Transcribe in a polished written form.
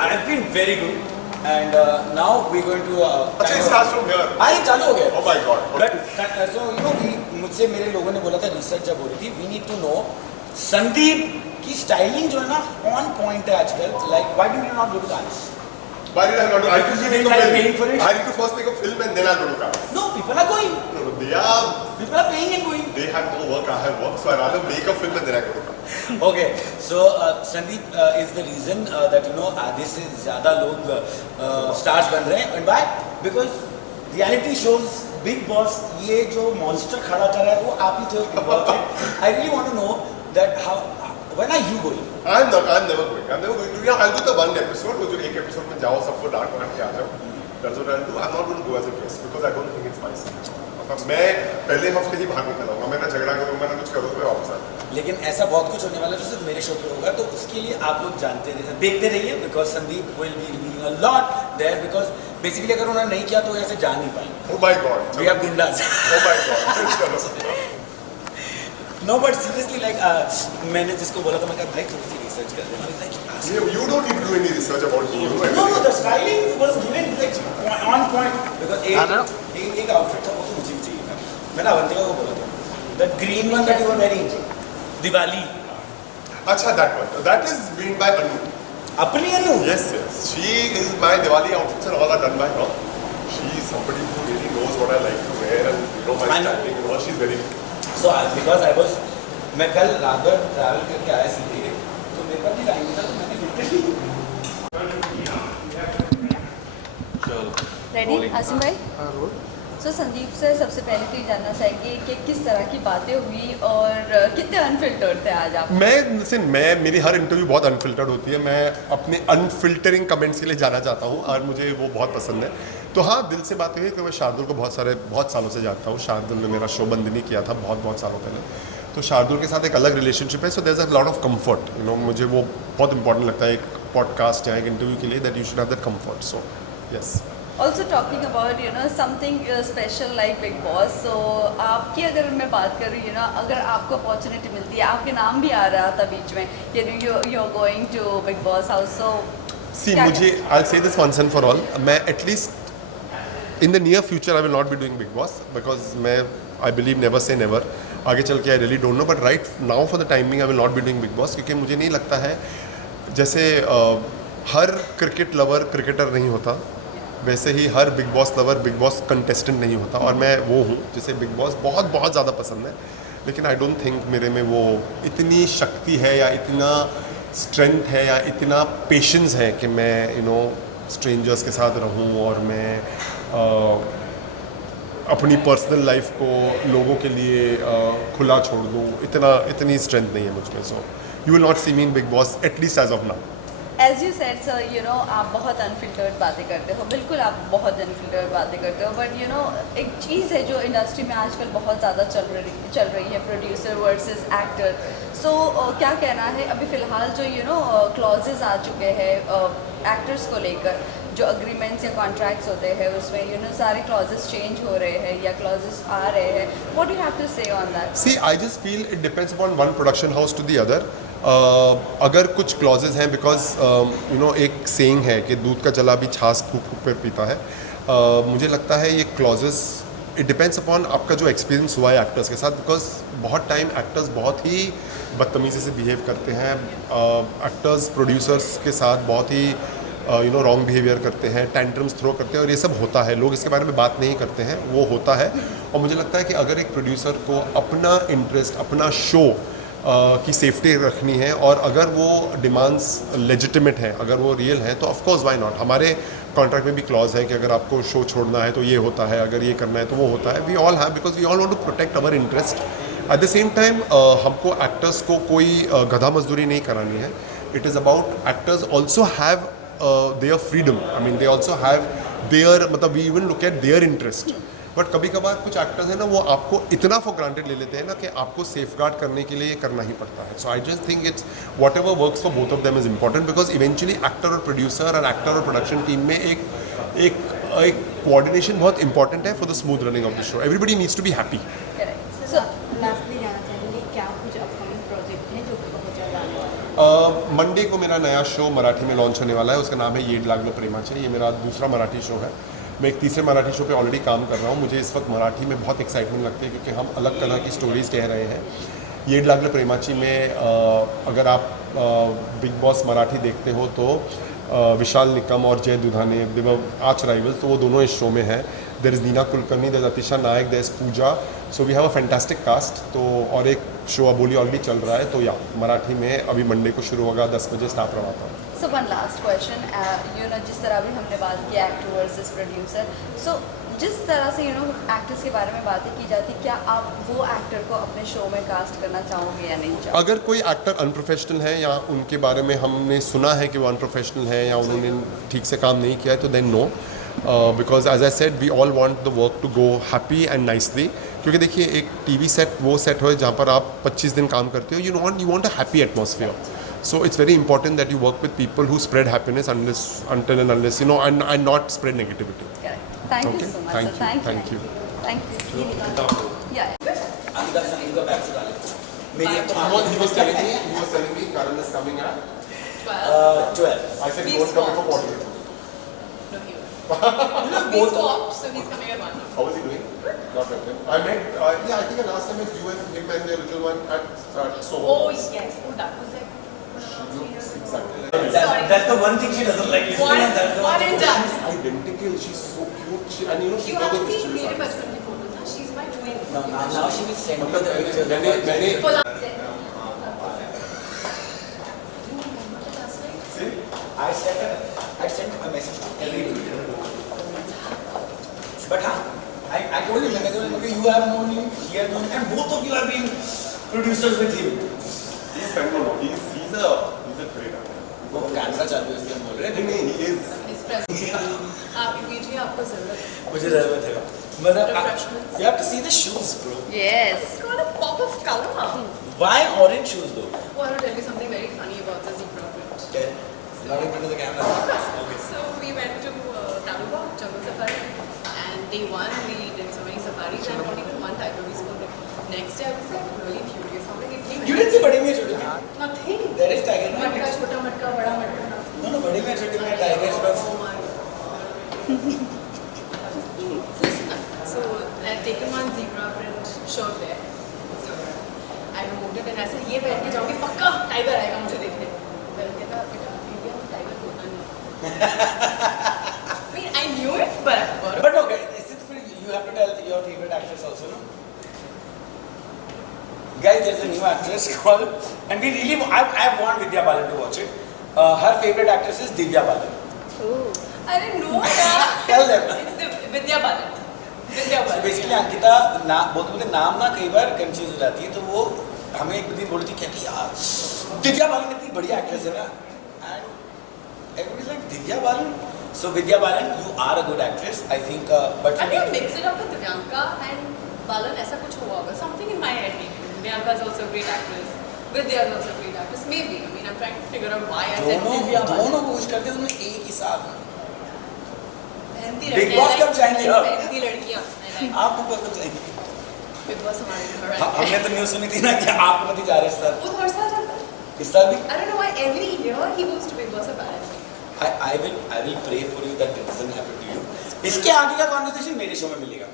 I've been very good. And now we're going to. अच्छा, it starts from here. हाँ, ये चालू हो गया. Oh my God. But so you know, मुझसे मेरे लोगों ने बोला था रिसर्च जब हो रही थी, we need to know Sandeep की स्टाइलिंग जो है ना on point है आजकल. Like why do you not go to dance? Why did I not do? I usually make a Like film. paying for it? I need to first make a film and then I'll go to dance. No, people are going. No, no, they are. People are paying and going. They have no work. I have work, so I rather make a film and then I go to dance. Okay, so Sandeep is the reason that you know this is ज़्यादा लोग stars बन रहे हैं. And why? Because reality shows, Big Boss, ये जो monster खड़ा कर रहा है वो आप ही थे Big Boss में. I really want to know that how when are you going? I'm never going. I'm never going to. Yeah, I'll do the one episode. वो जो एक episode में जाओ सबको डांट मार के आ जाओ. That's what I'll do. I'm not going to go as a guest because I don't think it's my style. मतलब मैं पहले हफ्ते ही बाहर निकल आऊँगा. मैं ना झगड़ा करूँगा ना कुछ करूँ तो वापस आ. लेकिन ऐसा बहुत कुछ होने वाला है जो सिर्फ मेरे शो पे होगा, तो उसके लिए आप लोग जानते रहिए, देखते रहिए, because Sandeep will be revealing a lot there, because basically अगर उन्होंने नहीं किया तो ऐसे जा नहीं पाएंगे. Oh my God. We have goondas. Oh my God. No but seriously like मैंने जिसको बोला था मैं कहा भाई थोड़ी सी रिसर्च कर लेना. You don't need to do any research about me. You know No, everything. the styling was given like on point because एक आउटफिट था वो तो मुझे भी चाहिए था. मैंने अवंतिका को बोला था that green one that you were wearing Diwali. अच्छा, that one. That is made by Anu. अपनी अनु. Yes, yes. She is my Diwali outfits and all are done by her. She is somebody who really knows what I like to wear and you know my styling and all. She's very good. So because I was मैं कल रात भर travel करके आया सीधे तो मेरे पास भी टाइम नहीं था तो मैंने लिटरली. रेडी आसिम भाई? सो संदीप से सबसे पहले तो ये जानना चाहेंगे कि किस तरह की बातें हुई और कितने अनफिल्टर्ड थे आज आप? मैं मेरी हर इंटरव्यू बहुत अनफिल्टर्ड होती है. मैं अपने अनफिल्टरिंग कमेंट्स के लिए जाना चाहता हूँ और मुझे वो बहुत पसंद है. तो हाँ, दिल से बात हुई है कि मैं शार्दुल को बहुत सालों से जानता हूँ. शार्दुल ने मेरा शो बंद नहीं किया था बहुत सालों पहले. तो शार्दुल के साथ एक अलग रिलेशनशिप है. So there is a lot of comfort. You know मुझे वो बहुत इंपॉर्टेंट लगता है एक पॉडकास्ट या एक इंटरव्यू के लिए, that you should have that comfort. So yes. Also talking about you know something special like Bigg Boss. So आपकी अगर मैं बात करूँ यू नो अगर आपको अपॉर्चुनिटी मिलती है, आपके नाम भी आ रहा था बीच में कि you are going to Bigg Boss house. So see मुझे I say this once and for all, मैं at least in the near future I will not be doing Bigg Boss because मैं I believe never say never. आगे चल के I really don't know, but right now for the timing I will not be doing Bigg Boss. क्योंकि मुझे नहीं लगता है जैसे हर क्रिकेट लवर क्रिकेटर नहीं होता, वैसे ही हर Bigg Boss lover Bigg Boss contestant नहीं होता. और मैं वो हूँ जिसे बिग बॉस बहुत ज़्यादा पसंद है, लेकिन आई डोंट थिंक मेरे में वो इतनी शक्ति है या इतना स्ट्रेंथ है या इतना पेशेंस है कि मैं यू नो स्ट्रेंजर्स के साथ रहूँ और मैं अपनी पर्सनल लाइफ को लोगों के लिए खुला छोड़ दूँ. इतनी स्ट्रेंथ नहीं है मुझमें. So you will not see me in Bigg Boss at least as of now. As you said sir you know आप बहुत अनफिल्टर्ड बातें करते हो. बिल्कुल आप बहुत अनफिल्टर्ड बातें करते हो. बट यू नो एक चीज़ है जो इंडस्ट्री में आजकल बहुत ज़्यादा चल रही है, प्रोड्यूसर वर्सेस एक्टर. सो क्या कहना है अभी फ़िलहाल जो यू नो क्लॉजेज आ चुके हैं एक्टर्स को लेकर, जो अग्रीमेंट्स या कॉन्ट्रैक्ट्स होते हैं उसमें यू नो सारे क्लॉजेस चेंज हो रहे हैं या क्लॉजेस आ रहे हैं. What do you have to say on that? See I just feel it depends upon one production house to the other. अगर कुछ क्लॉजेज हैं बिकॉज यू नो एक सेइंग है कि दूध का जला भी छाछ फूक फूक कर पीता है. मुझे लगता है ये क्लॉजेज इट डिपेंड्स अपॉन आपका जो एक्सपीरियंस हुआ है एक्टर्स के साथ. बिकॉज बहुत टाइम एक्टर्स बहुत ही बदतमीज़ी से बिहेव करते हैं. एक्टर्स प्रोड्यूसर्स के साथ बहुत ही यू नो रॉन्ग बिहेवियर करते हैं, टेंट्रम्स थ्रो करते हैं और ये सब होता है. लोग इसके बारे में बात नहीं करते हैं, वो होता है. और मुझे लगता है कि अगर एक प्रोड्यूसर को अपना इंटरेस्ट अपना शो की सेफ्टी रखनी है और अगर वो डिमांड्स लेजिटिमेट हैं, अगर वो रियल हैं, तो ऑफ कोर्स व्हाई नॉट. हमारे कॉन्ट्रैक्ट में भी क्लॉज है कि अगर आपको शो छोड़ना है तो ये होता है, अगर ये करना है तो वो होता है. We all have because we all want to protect our interest. At the same time हमको एक्टर्स को कोई गधा मजदूरी नहीं करानी है. It is about actors also have their freedom. I mean they also have their मतलब we even look at their interest. But कभी कभार कुछ एक्टर्स हैं ना वो आपको इतना फॉर ग्रांटेड ले लेते हैं ना कि आपको सेफ गार्ड करने के लिए ये करना ही पड़ता है. So I just think it's whatever works for both of them is important because eventually actor और प्रोड्यूसर और एक्टर और प्रोडक्शन टीम में एक कोऑर्डिनेशन बहुत इंपॉर्टेंट है for the smooth running of the show. Everybody needs to be happy. Lastly जाना चाहेंगे क्या कुछ अपकमिंग प्रोजेक्ट हैं जो बहुत ज़्यादा आने वाले हैं? मंडे को मेरा नया शो मराठी में लॉन्च होने वाला है, उसका नाम है येड लागलो प्रेमाचे। ये मेरा दूसरा मराठी शो है। मैं एक तीसरे मराठी शो पे ऑलरेडी काम कर रहा हूँ। मुझे इस वक्त मराठी में बहुत एक्साइटमेंट लगती है क्योंकि हम अलग तरह की स्टोरीज़ कह रहे हैं। येड लागलो प्रेमाची में अगर आप बिग बॉस मराठी देखते हो तो विशाल निकम और जय दुधाने, दे वर आर्च राइवल्स, तो वो दोनों इस शो में हैं। There is Neena Kulkarni, there is Atisha Naik, there is Pooja. So we have a fantastic cast. तो और एक शो अबोली ऑलरेडी चल रहा है, तो या मराठी में अभी मंडे को शुरू होगा, 10 बजे स्टार्ट रहा था। सो वन लास्ट क्वेश्चन, जिस तरह भी हमने बात की एक्टर वर्सेस प्रोड्यूसर, सो जिस तरह से एक्टर्स के बारे में बातें की जाती, क्या आप वो एक्टर को अपने शो में कास्ट करना चाहोगे या नहीं चाहोगे? अगर कोई एक्टर अनप्रोफेशनल है या उनके बारे में हमने सुना है कि वो अनप्रोफेशनल है या उन्होंने ठीक से काम नहीं किया है, तो then no, because as I said we all want the work to go happy and nicely. क्योंकि देखिए, एक टीवी सेट वो सेट हो जहाँ पर आप 25 दिन काम करते हो, you want a happy atmosphere. So it's very important that you work with people who spread happiness until and unless and not spread negativity. Correct. Thank you Okay. so much. Thank sir. you. Thank you. Thank you. Thank you. Yeah. Ankita Sandeep का bag चुरा ले। मेरी एक He was telling me Karan is coming at 12. I said We he won't come for swapped. quarter. No, he won't. We swapped, so he's coming at 1. How is he doing? Not well. I met yeah, I think the last time you and him and the little one at Soho. Oh, yes. Oh, that was like 3 years ago. Exactly like That's the one thing she doesn't like listening, and that's the One and done. she's identical. She's so cute. And you know she's You got have the seen mischievous मेरे eyes. बचपन की photos ना? She's my twin. Now she will send me the pictures. मैंने Pull up there. You remember the last night? see I sent a message to everybody. But I told him, you have known him, he has known him, and both of you have been producers with him. he's he's a great actor. वो camera चालू है इसलिए हम बोल रहे थे। नहीं, he is. His presence. आपके बीच में आपको जरूरत है. मुझे जरूरत है। मतलब Refreshments. you have to see the shoes, bro. Yes. It's got a pop of color. Why orange shoes though? Oh, I want to tell you something very funny about the zebra print. Okay. Not even to the camera. Okay. So we went to Taluba, Jungle Safari, and day 1 we did so many safaris and not even one tiger we spoke of. Next day I was like really furious. I'm like, इतनी You didn't see बड़े में छोटे में? Nothing. There is tiger. No, मटका छोटा मटका बड़ा मटका nothing. no, बड़े में छोटे में tiger बस। Oh my. Listen, so I had taken one zebra print shirt there. So I removed it and I said, ये पहन के जाऊँगी पक्का टाइगर आएगा मुझे देखने. Well, कहता बेटा इंडिया में टाइगर होता नहीं. I mean, I knew it, but I forgot. But okay, you have to tell your favorite actress also, no? Guys, there's a new actress called, and we really, I want Vidya Balan to watch it. Her favorite actress is Divya Balan. I didn't know that. Tell them. It's the Vidya Balan. Vidya So Balan. basically Ankita बोलते नाम ना कई बार confuse हो जाती है, तो वो हमें एक दिन बोलती कहती यार दिव्या बालन इतनी बढ़िया एक्ट्रेस है ना, and everybody's like Divya Balan. So Vidya Balan, you are a good actress, I think. But I think mix it up with Divyanka and Balan. ऐसा कुछ हुआ होगा. Something in my head maybe. Divyanka is also a great actress. Vidya is also a great actress. Maybe. I mean, I'm trying to figure out why I said Divya Balan. दोनों कोशिश करते हैं उन्हें एक ही साथ में। मेहनती Big लड़कियां Boss कब जाएंगे आप? मेहनती लड़कियां. I like. आपको कब जाएंगे? Big Boss हमारे घर है. हमने तो न्यूज़ सुनी थी ना कि आप नहीं जा रहे इस साल। वो हर साल जाता है. इस साल भी I don't know why every year he goes to Big Boss apparently. I will pray for you that it doesn't happen to you. इसके आगे का कॉन्वर्सेशन मेरे शो में मिलेगा।